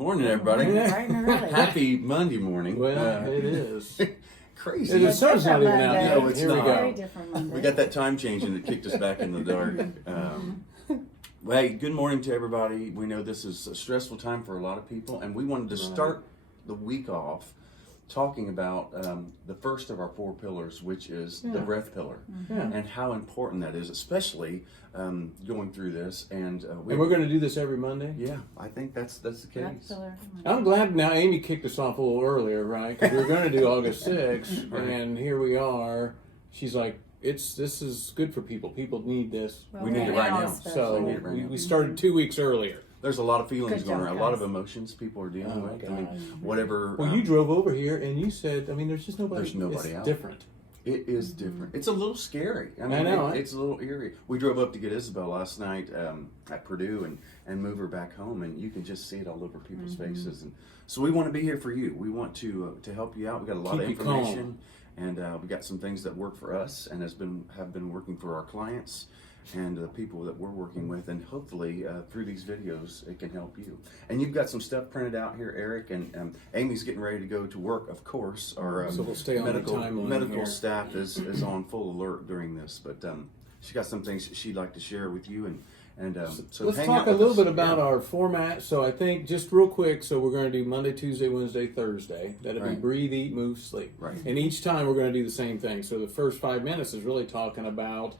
Morning, everybody. Bright and early. Happy Monday morning. Well, it is. Crazy. The sun's not even out yet. No, it's Here not. we go. Very different Monday. We got that time change and it kicked us back in the dark. Well, hey, good morning to everybody. We know this is a stressful time for a lot of people, and we wanted to start the week off talking about the first of our four pillars, which is the breath pillar, and how important that is, especially going through this. And we're going to do this every Monday? Yeah, I think that's the Breath case. pillar. I'm glad now Amy kicked us off a little earlier, right? Because we were going to do August 6th, and here we are. She's like, this is good for people. People need this. Well, We need it right now. So We need it right now. we started 2 weeks earlier. There's a lot of feelings Good going job, around, a lot of guys. emotions people are dealing with. I God. mean, whatever. Well, you drove over here and you said, I mean, there's just nobody. There's nobody it's out. different. It is different. It's a little scary. I mean, know. It's a little eerie. We drove up to get Isabel last night at Purdue and move her back home, and you can just see it all over people's faces. And so we want to be here for you. We want to help you out. We got a lot Keep of you calm. information, and we got some things that work for us and have been working for our clients and the people that we're working with, and hopefully through these videos it can help you. And you've got some stuff printed out here, Eric, and Amy's getting ready to go to work, of course. Our So we'll stay on the timeline medical here. staff is on full alert during this, but she got some things she'd like to share with you, and so let's hang talk out a with little us. bit about Yeah. our format. So I think just real quick, so we're going to do Monday, Tuesday, Wednesday, Thursday. That'll be Right. breathe, eat, move, sleep. Right. And each time we're going to do the same thing. So the first 5 minutes is really talking about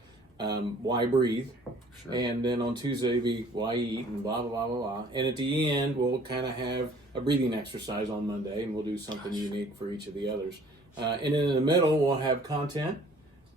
why breathe. Sure. And then on Tuesday it'll be why eat and blah, blah, blah, blah, blah. And at the end, we'll kind of have a breathing exercise on Monday, and we'll do something unique for each of the others. And then in the middle, we'll have content.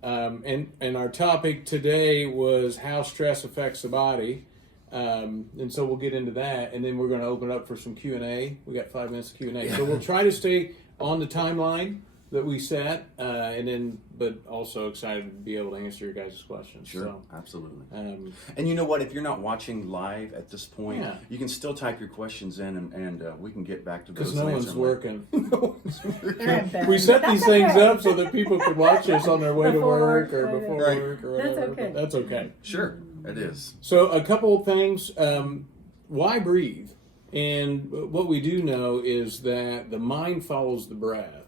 And our topic today was how stress affects the body. And so we'll get into that, and then we're going to open up for some Q&A. We got 5 minutes of Q&A. So we'll try to stay on the timeline that we set, but also excited to be able to answer your guys' questions. Sure, So, absolutely. um, And you know what? If you're not watching live at this point, Yeah. you can still type your questions in, and we can get back to those. because no and one's answer them later. working. No one's working. They're in bed. We set That's these things okay. up so that people could watch us on their way to Before work work, or right. before Right. work or That's whatever. okay. But that's okay. Sure, it is. So a couple of things. Why breathe? And what we do know is that the mind follows the breath.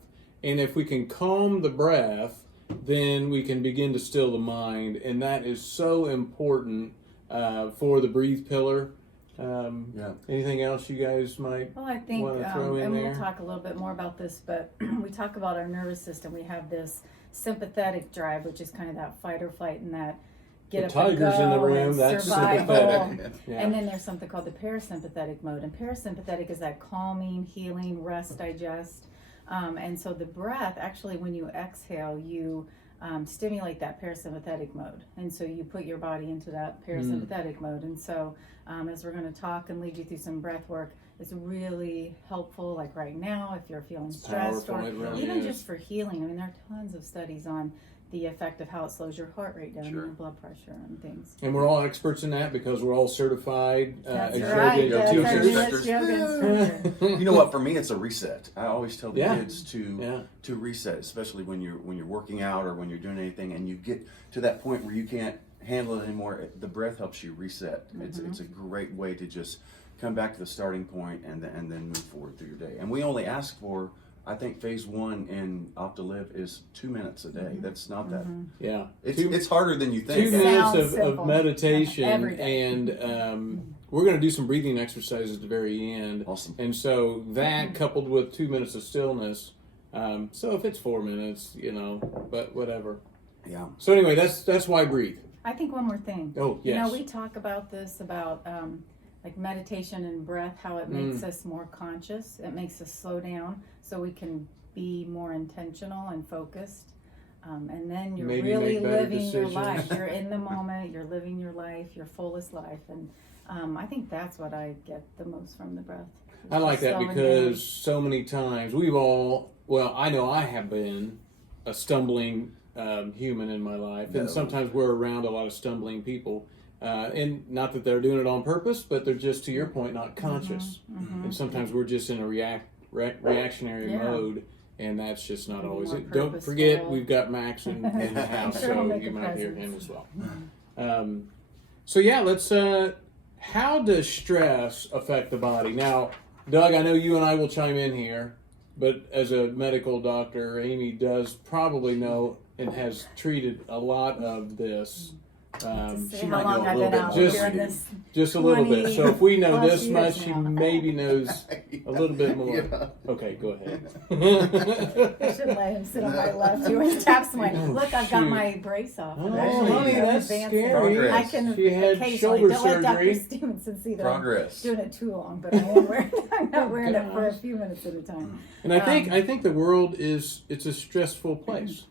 And if we can calm the breath, then we can begin to still the mind. And that is so important for the breathe pillar. Yeah. Anything else you guys might Well, I think, want to throw in and there? we'll talk a little bit more about this, but we talk about our nervous system. We have this sympathetic drive, which is kind of that fight or flight and that get The up and go tiger's in the room, and that's survival. sympathetic. Yeah. And then there's something called the parasympathetic mode. And parasympathetic is that calming, healing, rest, digest. And so the breath, actually, when you exhale, you stimulate that parasympathetic mode. And so you put your body into that parasympathetic mode. And so as we're going to talk and lead you through some breath work, it's really helpful, like right now, if you're feeling stressed, powerful, or it really even is. just for healing. I mean, there are tons of studies on the effect of how it slows your heart rate down Sure. and your blood pressure and things. And we're all experts in that because we're all certified That's yoga right. yoga That's our teachers. newest yoga instructor. You know what? For me, it's a reset. I always tell the Yeah. kids to reset, especially when you're working out or when you're doing anything, and you get to that point where you can't handle it anymore. The breath helps you reset. It's a great way to just come back to the starting point and then move forward through your day. And we only ask for, I think, phase 1 in OPT2LIV is 2 minutes a day. That's not that. Yeah. It's harder than you 2 think. minutes Sounds of simple. meditation, Every day. and we're going to do some breathing exercises at the very end. Awesome. And so that coupled with 2 minutes of stillness, so if it's 4 minutes, but whatever. Yeah. So anyway, that's why breathe. I think one more thing. Oh, yes. We talk about this, about like meditation and breath, how it makes us more conscious. It makes us slow down so we can be more intentional and focused. And then you're Maybe really make better living your decisions. life. You're in the moment. You're living your life, your fullest life. And I think that's what I get the most from the breath. I like that Slowing because so many times I know I have been a stumbling human in my life, and sometimes we're around a lot of stumbling people. And not that they're doing it on purpose, but they're just, to your point, not conscious. And sometimes we're just in a reactionary mode, and that's just not always More it. Don't forget, purposeful. we've got Max in the house, Sure, he'll so make you a might hear presence. him as well. So yeah, let's. How does stress affect the body? Now, Doug, I know you and I will chime in here, but as a medical doctor, Amy does probably know and has treated a lot of this. Say might how know long a I've little been bit out more. doing this. Just a little bit. So if we know 20 this plus much, years she now. maybe knows a little bit more. Yeah. Okay, go ahead. I shouldn't let him sit on my left. You always taps my. Oh, Look, I've got shoot. my brace off. Oh, Actually, honey, that's advancing. scary. Progress. I can She had occasionally. shoulder Don't let Dr. surgery. Stevenson see that Progress. I'm doing it too long, but I am wearing. I'm not wearing it for a gosh. few minutes at a time. And I think the world it's a stressful place.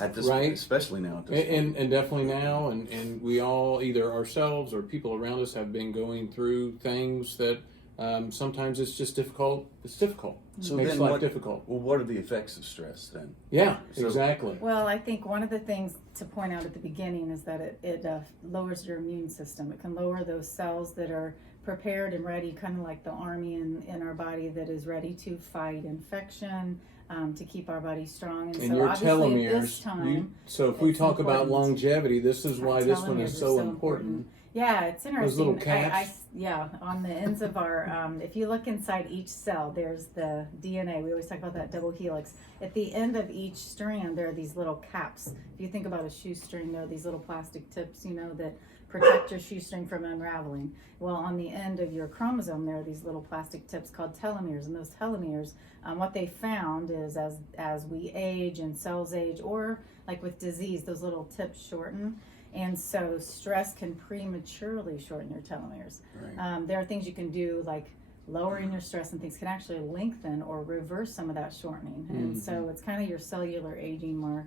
At this Right. especially now at this And definitely now, and we all, either ourselves or people around us, have been going through things that sometimes it's just difficult. It's difficult. So It makes then life what- difficult. Well, what are the effects of stress then? Yeah, So- exactly. Well, I think one of the things to point out at the beginning is that it lowers your immune system. It can lower those cells that are prepared and ready, kind of like the army in our body that is ready to fight infection, to keep our body strong. And And so your obviously at this telomeres. time, So if we it's talk about important. longevity, this is why this one telomeres is are so so important. yeah, it's interesting. little caps? Yeah, on the ends of our, if you look inside each cell, there's the DNA. We always talk about that double helix. At the end of each strand, there are these little caps. If you think about a shoestring, there are these little plastic tips, that protect your shoestring from unraveling. Well, on the end of your chromosome, there are these little plastic tips called telomeres, and those telomeres, what they found is as we age and cells age, or like with disease, those little tips shorten. And so stress can prematurely shorten your telomeres. Right. There are things you can do, like lowering your stress, and things can actually lengthen or reverse some of that shortening. And so it's kind of your cellular aging mark.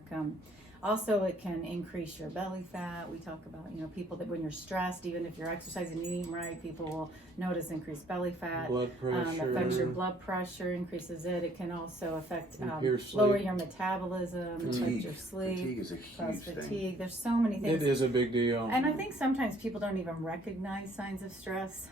Also, it can increase your belly fat. We talk about, people that when you're stressed, even if you're exercising and eating right, people will notice increased belly fat. Blood pressure. Affects your blood pressure, increases it. It can also affect, Your sleep. lower your metabolism, affect Fatigue. your sleep. Fatigue is a Cause huge thing. fatigue. There's so many things. It is a big deal. And I think sometimes people don't even recognize signs of stress.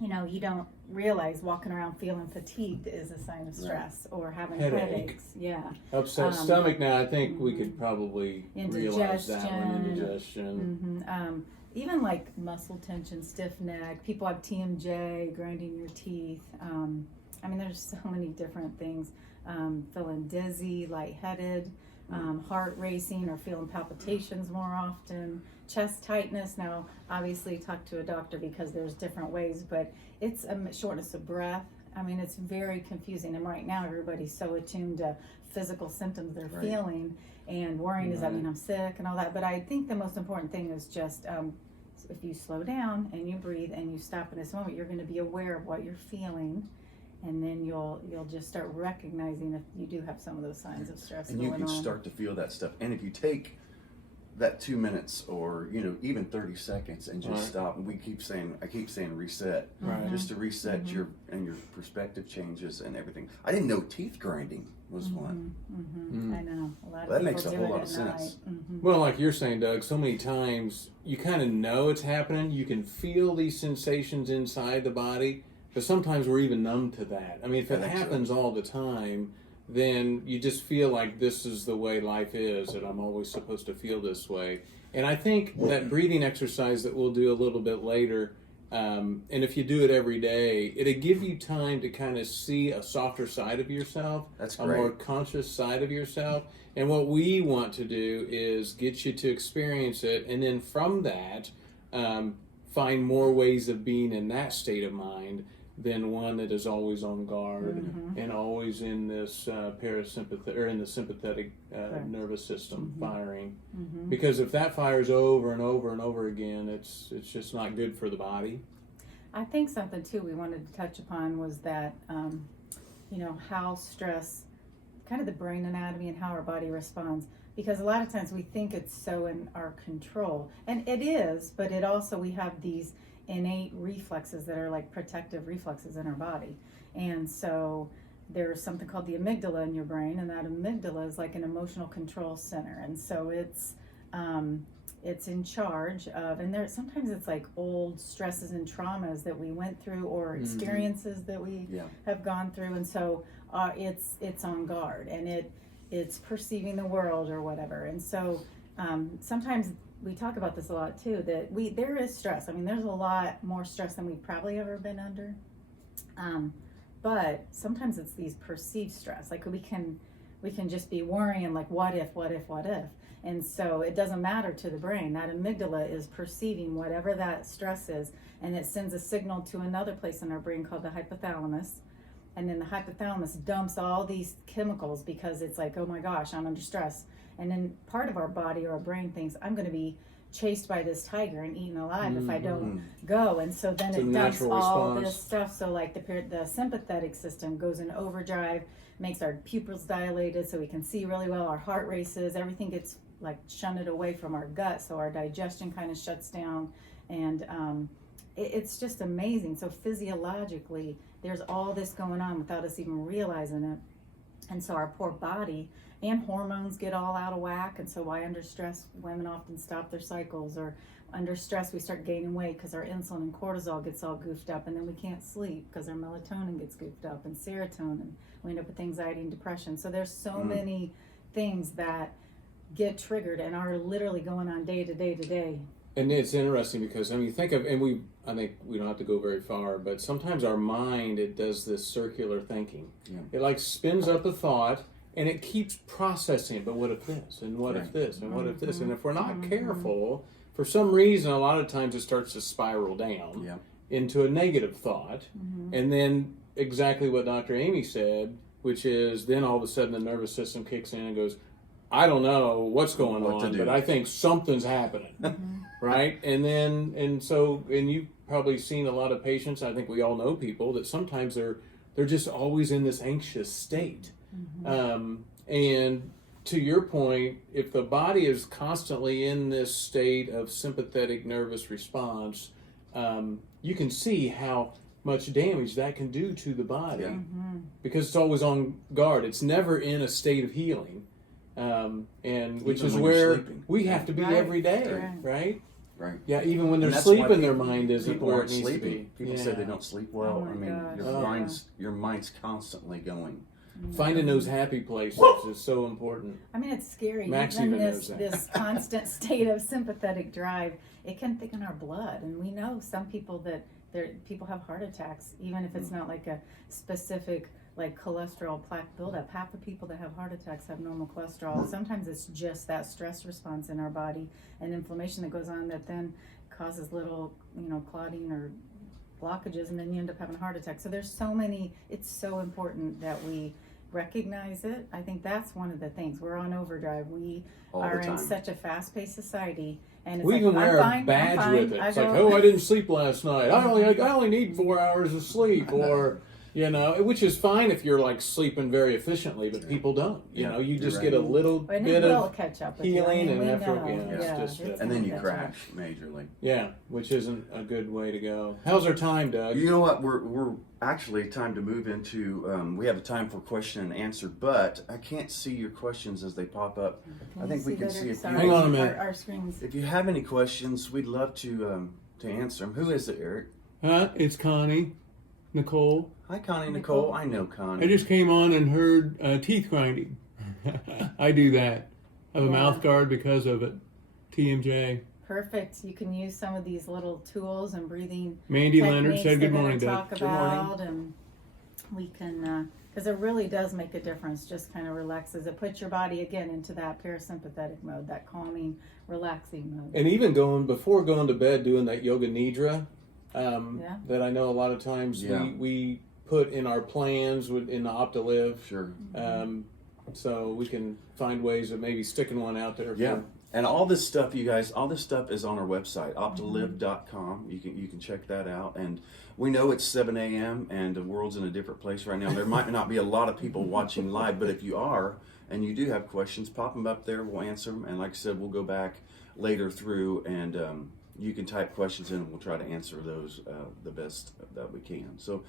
You don't realize walking around feeling fatigued is a sign of stress, or having Headache. headaches. Yeah. Upset stomach. Now I think we could probably realize that one. Indigestion. Indigestion. Even like muscle tension, stiff neck. People have TMJ, grinding your teeth. There's so many different things. Feeling dizzy, lightheaded, heart racing or feeling palpitations more often, chest tightness. Now, obviously, talk to a doctor because there's different ways, but it's a shortness of breath. It's very confusing. And right now, everybody's so attuned to physical symptoms they're Right. feeling and worrying, does that mean I'm sick and all that? But I think the most important thing is just if you slow down and you breathe and you stop in this moment, you're going to be aware of what you're feeling. And then you'll just start recognizing if you do have some of those signs of stress And going you can on. start to feel that stuff. And if you take that 2 minutes or even 30 seconds and just Right. stop, and I keep saying reset, Right. just to reset your perspective changes and everything. I didn't know teeth grinding was one. I know a lot of That people makes a do whole it lot at of night. sense. Well, like you're saying, Doug, so many times you kind of know it's happening. You can feel these sensations inside the body, but sometimes we're even numb to that. If I it think so. happens all the time, then you just feel like this is the way life is, and I'm always supposed to feel this way. And I think that breathing exercise that we'll do a little bit later, and if you do it every day, it'll give you time to kind of see a softer side of yourself, That's a great. more conscious side of yourself. And what we want to do is get you to experience it, and then from that, find more ways of being in that state of mind than one that is always on guard and always in this parasympathetic or in the sympathetic nervous system firing. Because if that fires over and over and over again, it's just not good for the body. I think something too we wanted to touch upon was that how stress, kind of the brain anatomy and how our body responds. Because a lot of times we think it's so in our control, and it is, but it also, we have these innate reflexes that are like protective reflexes in our body. And so there's something called the amygdala in your brain, and that amygdala is like an emotional control center. And so it's in charge of, and there sometimes it's like old stresses and traumas that we went through, or experiences that we have gone through. And so it's on guard, and it's perceiving the world or whatever. And so sometimes we talk about this a lot too, that there is stress. There's a lot more stress than we've probably ever been under. But sometimes it's these perceived stress. Like we can just be worrying like, what if? And so it doesn't matter to the brain. That amygdala is perceiving whatever that stress is, and it sends a signal to another place in our brain called the hypothalamus. And then the hypothalamus dumps all these chemicals because it's like, oh my gosh, I'm under stress. And then part of our body or our brain thinks, I'm going to be chased by this tiger and eaten alive if I don't go. And so then it dumps all this stuff. So like the sympathetic system goes in overdrive, makes our pupils dilated so we can see really well, our heart races, everything gets like shunted away from our gut, so our digestion kind of shuts down, and it's just amazing. So physiologically there's all this going on without us even realizing it, and so our poor body and hormones get all out of whack. And so why under stress women often stop their cycles, or under stress we start gaining weight because our insulin and cortisol gets all goofed up, and then we can't sleep because our melatonin gets goofed up, and serotonin, we end up with anxiety and depression. So there's so many things that get triggered and are literally going on day to day. And it's interesting because, I mean, think of, and I think we don't have to go very far, but sometimes our mind, it does this circular thinking. Yeah. It like spins up a thought and it keeps processing, but what if this, and what if this, and what if this? And if we're not careful, for some reason, a lot of times it starts to spiral down into a negative thought. And then exactly what Dr. Amy said, which is then all of a sudden the nervous system kicks in and goes, I don't know what's going on, but I think something's happening, right? And you've probably seen a lot of patients, I think we all know people, that sometimes they're just always in this anxious state. And to your point, if the body is constantly in this state of sympathetic nervous response, you can see how much damage that can do to the body because it's always on guard. It's never in a state of healing. And which is where we have to be every day, right? Right. Yeah, even when they're sleeping, their mind isn't where it needs to be. People say they don't sleep well. I mean, your mind's constantly going. Finding those happy places is so important. I mean, it's scary. Max even knows that. This constant state of sympathetic drive, it can thicken our blood, and we know some people that people have heart attacks, even if it's not like a specific like cholesterol plaque buildup. Half the people that have heart attacks have normal cholesterol. Sometimes it's just that stress response in our body and inflammation that goes on that then causes little, clotting or blockages, and then you end up having a heart attack. So there's so many. It's so important that we recognize it. I think that's one of the things. We're on overdrive. We are in such a fast-paced society. And it's we even wear a badge with it. It's like, I didn't sleep last night. I only need 4 hours of sleep, or which is fine if you're like sleeping very efficiently, but people don't. You just get a little bit of catch up with healing and effort. And then you crash majorly. Yeah, which isn't a good way to go. How's our time, Doug? You know what? We're actually time to move into. We have a time for question and answer, but I can't see your questions as they pop up. I think we can see if you. Hang on a minute. Our screens. If you have any questions, we'd love to answer them. Who is it, Eric? It's Connie. Nicole. Hi, Connie. Nicole. I know Connie. I just came on and heard teeth grinding. I do that. I have a mouth guard because of it. TMJ. Perfect. You can use some of these little tools and breathing Mandy Leonard said good morning, Doug. Good morning. And we can, because it really does make a difference. Just kind of relaxes it. Puts your body again into that parasympathetic mode, that calming, relaxing mode. And even before going to bed, doing that yoga nidra. That I know a lot of times we put in our plans in the OPT2LIV. Sure. So we can find ways of maybe sticking one out there. Yeah. And all this stuff, you guys, all this stuff is on our website, OPT2LIV.com. You can check that out. And we know it's 7 a.m. and the world's in a different place right now. There might not be a lot of people watching live, but if you are and you do have questions, pop them up there. We'll answer them. And like I said, we'll go back later through and you can type questions in and we'll try to answer those the best that we can. So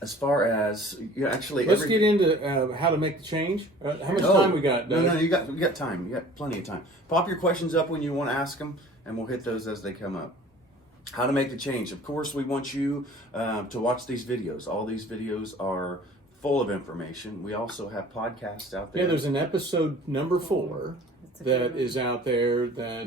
as far as actually let's get into how to make the change. How much time we got, Doug? No, we got time. You got plenty of time. Pop your questions up when you want to ask them and we'll hit those as they come up. How to make the change. Of course, we want you to watch these videos. All these videos are full of information. We also have podcasts out there. Yeah, there's an episode number 4. that is out there that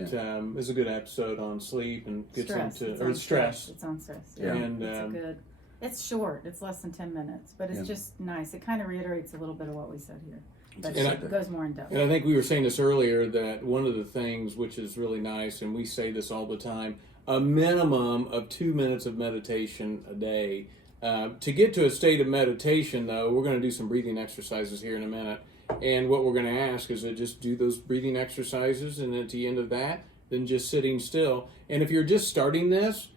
is a good episode on sleep and gets stress. It's on stress. Yeah. And it's short. It's less than 10 minutes, but it's just nice. It kind of reiterates a little bit of what we said here, but it goes more in depth. And I think we were saying this earlier, that one of the things which is really nice, and we say this all the time, a minimum of 2 minutes of meditation a day. To get to a state of meditation, though, we're going to do some breathing exercises here in a minute. And what we're going to ask is to just do those breathing exercises, and at the end of that, then just sitting still. And if you're just starting this,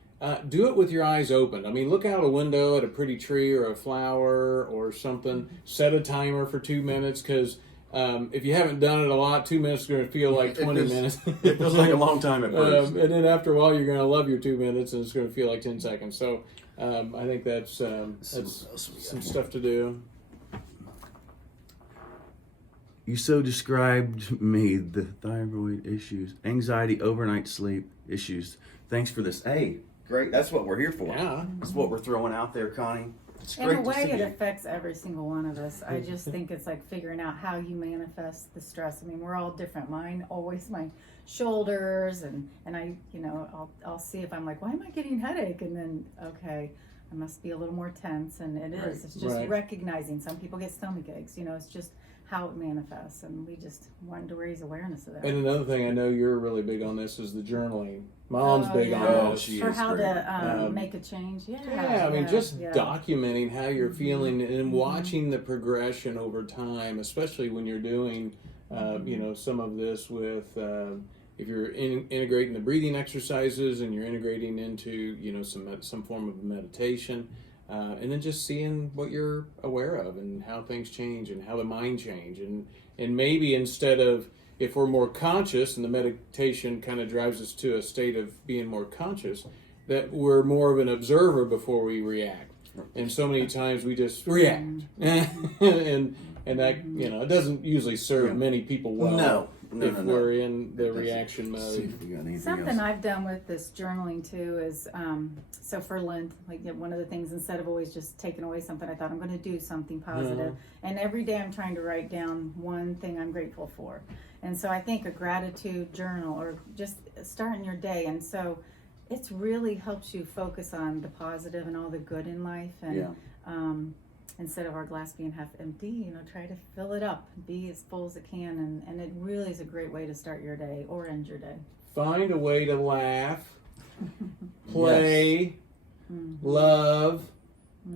do it with your eyes open. I mean, look out a window at a pretty tree or a flower or something. Set a timer for 2 minutes, because if you haven't done it a lot, 2 minutes is going to feel like 20 minutes. It feels like a long time at first. And then after a while, you're going to love your 2 minutes, and it's going to feel like 10 seconds. So I think that's some stuff to do. You so described me, the thyroid issues, anxiety, overnight sleep issues. Thanks for this. Hey, great. That's what we're here for. Yeah. That's what we're throwing out there, Connie. It's In great a way, to see it you. affects every single one of us. I just think it's like figuring out how you manifest the stress. I mean, we're all different. Mine, always my shoulders, and I, I'll see if I'm like, why am I getting headache? And then, okay, I must be a little more tense, and it is. It's just recognizing. Some people get stomach aches. It's just how it manifests, and we just wanted to raise awareness of that. And another thing, I know you're really big on this, is the journaling. Mom's big on this. She For is how great. to make a change. Yeah, I mean, just documenting how you're feeling and watching the progression over time, especially when you're doing, some of this with, if you're integrating the breathing exercises and you're integrating into, some form of meditation, and then just seeing what you're aware of and how things change and how the mind change. And maybe instead of, if we're more conscious, and the meditation kind of drives us to a state of being more conscious, that we're more of an observer before we react. And so many times we just react. and that, it doesn't usually serve many people well. No, we're in the reaction mode. Something I've done with this journaling too is, so for Lent, like one of the things, instead of always just taking away something, I thought I'm going to do something positive. And every day I'm trying to write down one thing I'm grateful for. And so I think a gratitude journal, or just starting your day. And so it's really helps you focus on the positive and all the good in life. And instead of our glass being half empty, try to fill it up, be as full as it can. And it really is a great way to start your day or end your day. Find a way to laugh, play, love,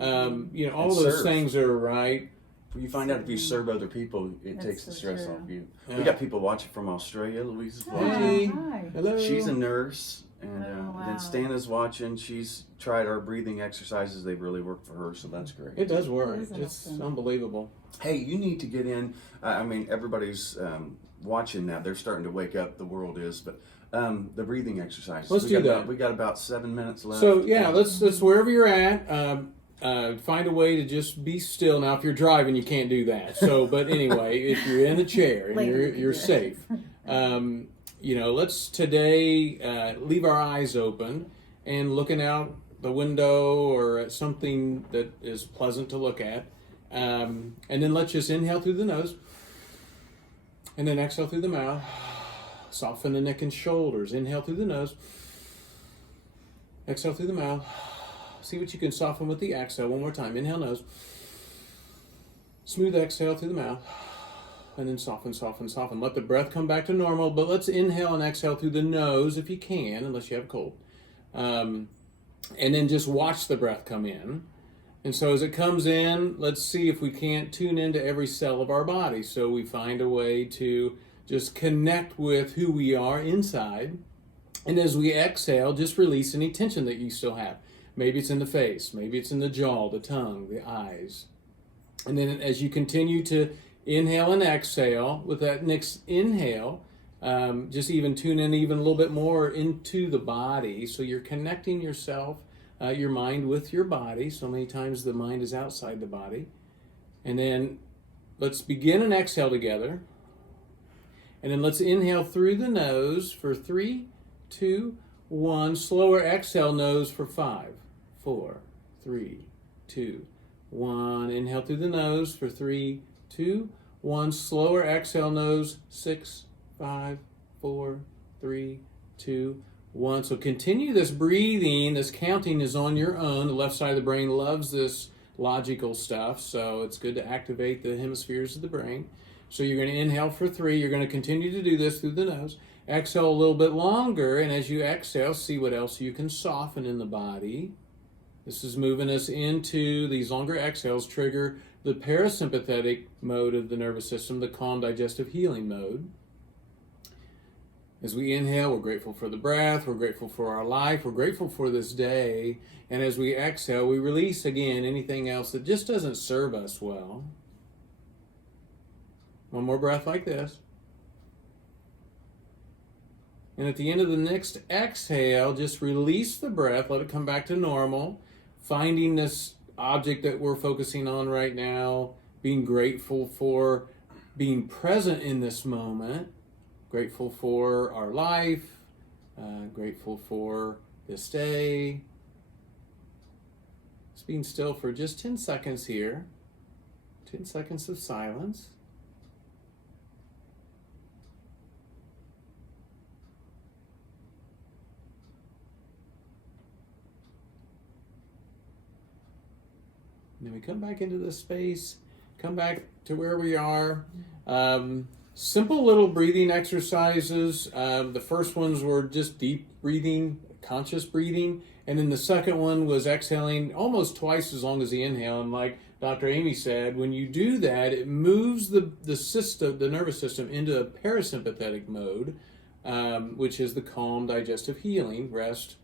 all those things are right. You find out if you serve other people, it takes the stress off you. Yeah. We got people watching from Australia. Louise is watching. Hey, Hi. hello. She's a nurse. And wow. then Stana's watching. She's tried our breathing exercises. They've really worked for her, so that's great. It does work. It is It's awesome. Unbelievable. Hey, you need to get in. I mean, everybody's watching now. They're starting to wake up. The world is, but the breathing exercises. Let's do that. We got about 7 minutes left. So yeah, let's wherever you're at, find a way to just be still. Now, if you're driving, you can't do that. So, but anyway, if you're in the chair and you're safe, let's today leave our eyes open and looking out the window or at something that is pleasant to look at, and then let's just inhale through the nose, and then exhale through the mouth. Soften the neck and shoulders. Inhale through the nose. Exhale through the mouth. See what you can soften with the exhale. One more time. Inhale, nose. Smooth exhale through the mouth. And then soften, soften, soften. Let the breath come back to normal, but let's inhale and exhale through the nose if you can, unless you have a cold. And then just watch the breath come in. And so as it comes in, let's see if we can't tune into every cell of our body. So we find a way to just connect with who we are inside. And as we exhale, just release any tension that you still have. Maybe it's in the face, maybe it's in the jaw, the tongue, the eyes. And then as you continue to inhale and exhale, with that next inhale, just even tune in even a little bit more into the body. So you're connecting yourself, your mind with your body. So many times the mind is outside the body. And then let's begin an exhale together. And then let's inhale through the nose for 3, 2, 1. Slower exhale, nose for 5, 4, 3, 2, 1. Inhale through the nose for 3, 2, 1. Slower exhale, nose, 6, 5, 4, 3, 2, 1. So continue this breathing. This counting is on your own. The left side of the brain loves this logical stuff, so it's good to activate the hemispheres of the brain. So you're going to inhale for 3. You're going to continue to do this through the nose. Exhale a little bit longer, and as you exhale, see what else you can soften in the body. This is moving us into these longer exhales, trigger the parasympathetic mode of the nervous system, the calm, digestive, healing mode. As we inhale, we're grateful for the breath, we're grateful for our life, we're grateful for this day. And as we exhale, we release again anything else that just doesn't serve us well. One more breath like this. And at the end of the next exhale, just release the breath, let it come back to normal, finding this object that we're focusing on right now, being grateful for being present in this moment, grateful for our life, grateful for this day. Just being still for just 10 seconds here, 10 seconds of silence. And then we come back into this space, come back to where we are. Simple little breathing exercises. The first ones were just deep breathing, conscious breathing. And then the second one was exhaling almost twice as long as the inhale. And like Dr. Amy said, when you do that, it moves the system, the nervous system, into a parasympathetic mode, which is the calm, digestive, healing, rest,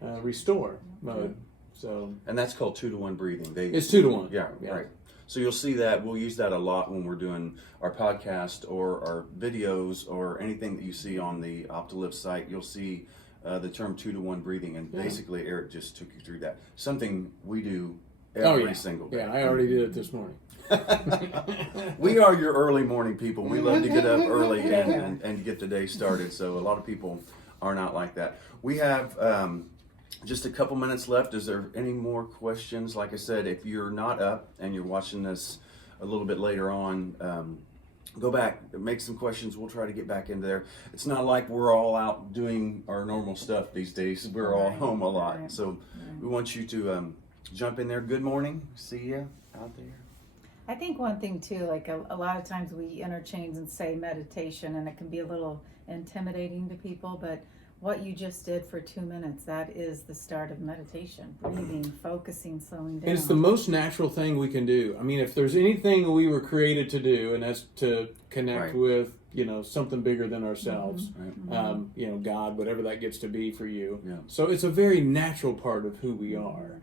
restore mode. So, And that's called 2-to-1 breathing. It's 2-to-1. Yeah, right. So you'll see that. We'll use that a lot when we're doing our podcast or our videos or anything that you see on the OPT2LIV site. You'll see the term 2-to-1 breathing, and basically Eric just took you through that. Something we do every single day. Yeah, I already did it this morning. We are your early morning people. We love to get up early and get the day started. So a lot of people are not like that. We have just a couple minutes left. Is there any more questions? Like I said, if you're not up and you're watching this a little bit later on, go back, make some questions. We'll try to get back into there. It's not like we're all out doing our normal stuff these days. We're all home a lot. So we want you to jump in there. Good morning. See you out there. I think one thing too, like a lot of times we interchange and say meditation, and it can be a little intimidating to people, but what you just did for 2 minutes, that is the start of meditation. Breathing, focusing, slowing down. It's the most natural thing we can do. I mean, if there's anything we were created to do, and that's to connect with, something bigger than ourselves, God, whatever that gets to be for you. Yeah. So it's a very natural part of who we are.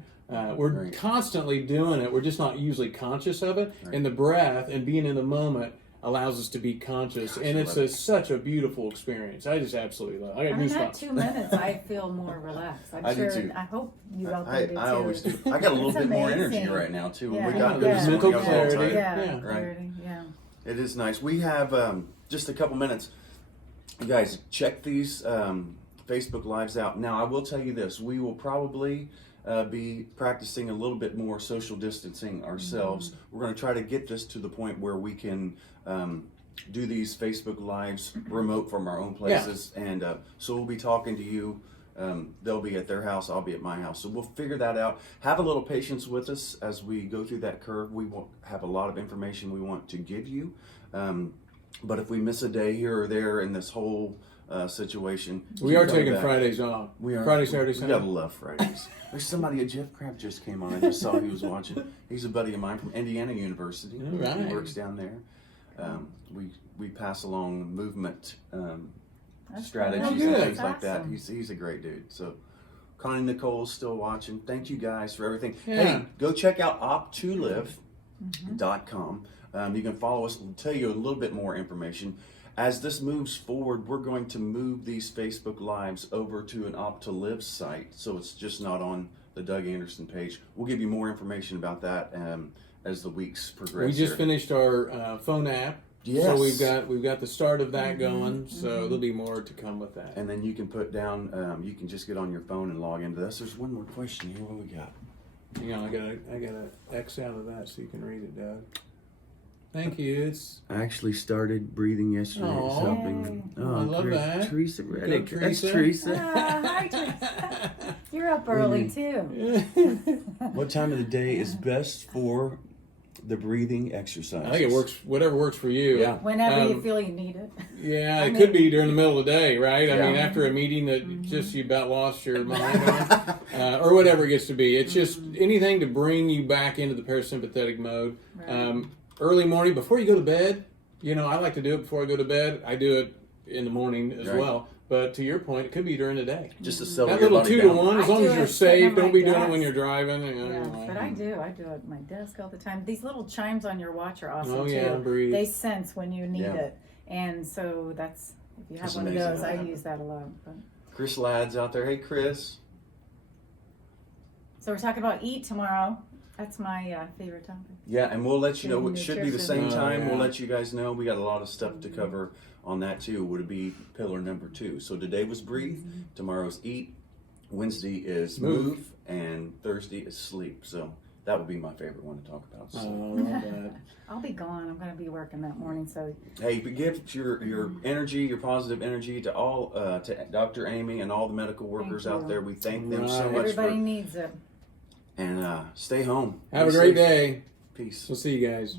We're constantly doing it. We're just not usually conscious of it. Right. And the breath and being in the moment allows us to be conscious, and it's such a beautiful experience. I just absolutely love it. I got goosebumps. That 2 minutes, I feel more relaxed. I do too. I hope you out there do too. I always do. I got a little bit more energy right now too. Yeah. We got mental clarity. Clarity. Yeah. It is nice. We have just a couple minutes. You guys, check these Facebook Lives out. Now, I will tell you this. We will probably be practicing a little bit more social distancing ourselves. We're going to try to get this to the point where we can do these Facebook Lives remote from our own places. And so we'll be talking to you. They'll be at their house, I'll be at my house. So we'll figure that out. Have a little patience with us as we go through that curve. We won't have a lot of information we want to give you. But if we miss a day here or there in this whole situation, we are taking Fridays off. We are Friday, Saturday, Sunday. We gotta love Fridays. There's somebody. Jeff Kraft just came on. I just saw he was watching. He's a buddy of mine from Indiana University. Right. He works down there. We pass along movement strategies and things like that. He's a great dude. So Connie Nicole's still watching. Thank you guys for everything. Yeah. Hey, go check out OPT2LIV.com. You can follow us. We'll tell you a little bit more information. As this moves forward, we're going to move these Facebook Lives over to an OPT2LIV site, so it's just not on the Doug Anderson page. We'll give you more information about that as the weeks progress. We just finished our phone app. Yes. So we've got the start of that going. So there'll be more to come with that. And then you can put down. You can just get on your phone and log into this. There's one more question here. What we got? Hang on, I gotta X out of that so you can read it, Doug. Thank you. It's I actually started breathing yesterday. It's Aw. helping. I love that. Teresa Reddick. Go, That's Teresa. Teresa. Hi, Teresa. You're up early too. What time of the day is best for the breathing exercise? I think it works. Whatever works for you. Yeah. Whenever you feel you need it. Yeah, I it mean- could be during the middle of the day, right? I Yeah. mean, after a meeting that just you about lost your mind on, or whatever it gets to be. It's just anything to bring you back into the parasympathetic mode. Right. Early morning, before you go to bed, I like to do it before I go to bed. I do it in the morning as Right. well. But to your point, it could be during the day. Just to settle That your little body 2 to down. 1, as I long do as you're it sitting safe, on don't my be doing it desk. when you're driving. Yes, but I do at my desk all the time. These little chimes on your watch are awesome Oh, too. yeah, breathe. They sense when you need Yeah. it, and so that's if you have That's one of amazing those, how I that use that a lot. But. Chris Ladd's out there. Hey, Chris. So we're talking about eat tomorrow. That's my favorite topic. Yeah, and we'll let you know. It should be the same Nutrition. time. Oh, We'll yeah. let you guys know. We got a lot of stuff to cover on that too. Would it be pillar number 2? So today was breathe. Tomorrow's eat. Wednesday is move, and Thursday is sleep. So that would be my favorite one to talk about. So. Oh, I love that. I'll be gone. I'm going to be working that morning. So Hey, but give your energy, your positive energy to all to Dr. Amy and all the medical workers Thank out you. there. We thank them so Right. much everybody for needs it. and stay home. Have a Be great safe. day. Peace. We'll see you guys.